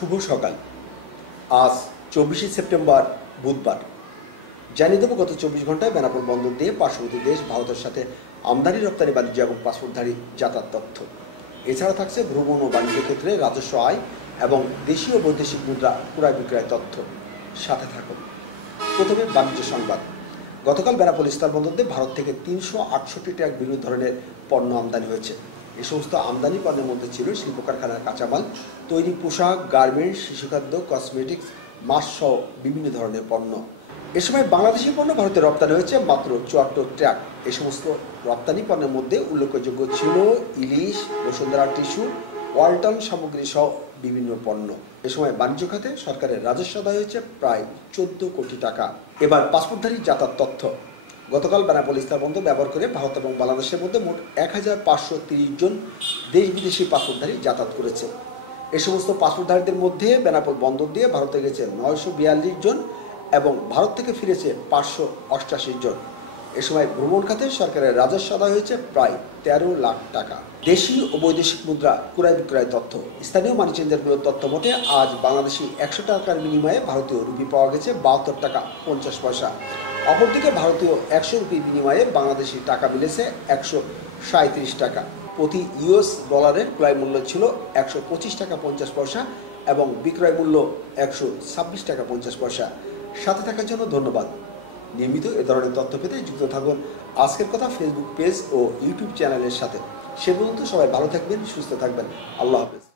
শুভ সকাল। আজ 24শে সেপ্টেম্বর বুধবার। জানিয়ে দেব গত 24 ঘন্টায় বেনাপোল বন্দর দিয়ে পার্শ্ববর্তী দেশ ভারতের সাথে আমদানি রপ্তানি বাণিজ্য এবং পাসপোর্টধারী যাতায়াত তথ্য। এছাড়া থাকছে ভ্রমণ ও বাণিজ্য ক্ষেত্রে রাজস্ব আয় এবং দেশীয় বৈদেশিক মুদ্রা ক্রয় বিক্রয় তথ্য। সাথে থাকুন। প্রথমে বাণিজ্য সংবাদ। গতকাল বেনাপোল স্থল বন্দর দিয়ে ভারত থেকে 368 ট্রাক বিভিন্ন ধরনের পণ্য আমদানি হয়েছে। এই সমস্ত আমদানি পণ্যের মধ্যে ছিল শিল্প কারখানার কাঁচামাল, তৈরি পোশাক, গার্মেন্টস, শিশুখাদ্য, কসমেটিক্স, মাছ সহ বিভিন্ন ধরনের পণ্য। এ সময় বাংলাদেশি পণ্য ভারতে রপ্তানি হয়েছে মাত্র 74 ট্রাক। এই সমস্ত রপ্তানি পণ্যের মধ্যে উল্লেখযোগ্য ছিল ইলিশ, বসুন্ধরা টিস্যু, ওয়ালটন সামগ্রী সহ বিভিন্ন পণ্য। এ সময় বাণিজ্য খাতে সরকারের রাজস্ব আদায় হয়েছে প্রায় 14 কোটি টাকা। এবার পাসপোর্টধারী যাতায়াত তথ্য। গতকাল বেনাপোল স্থল বন্দর ব্যবহার করে ভারত এবং বাংলাদেশের মধ্যে মোট 1530 জন দেশ বিদেশি পাসপোর্টধারী যাতায়াত করেছে। এই সমস্ত পাসপোর্টধারীদের মধ্যে বেনাপোল বন্দর দিয়ে ভারতে গেছে 942 জন এবং ভারত থেকে ফিরেছে 588 জন। এ সময় ভ্রমণ খাতে সরকারের রাজস্ব আদায় হয়েছে প্রায় 13 লাখ টাকা। দেশীয় ও বৈদেশিক মুদ্রা ক্রয় বিক্রয় তথ্য। স্থানীয় মানি চেঞ্জার ব্যুরোর তথ্য মতে আজ বাংলাদেশি 100 টাকার বিনিময়ে ভারতীয় রুপি পাওয়া গেছে 72 টাকা 50 পয়সা। অপরদিকে ভারতীয় 100 রুপির বিনিময়ে বাংলাদেশি টাকা মিলেছে 137 টাকা। প্রতি ইউএস ডলারের ক্রয় মূল্য ছিল 125 টাকা 50 পয়সা এবং বিক্রয় মূল্য 126 টাকা 50 পয়সা। সাথে থাকার জন্য ধন্যবাদ। নিয়মিত এ ধরনের তথ্য পেতে যুক্ত থাকুন আজকের কথা ফেসবুক পেজ ও ইউটিউব চ্যানেলের সাথে। সে পর্যন্ত সবাই ভালো থাকবেন, সুস্থ থাকবেন। আল্লাহ হাফেজ।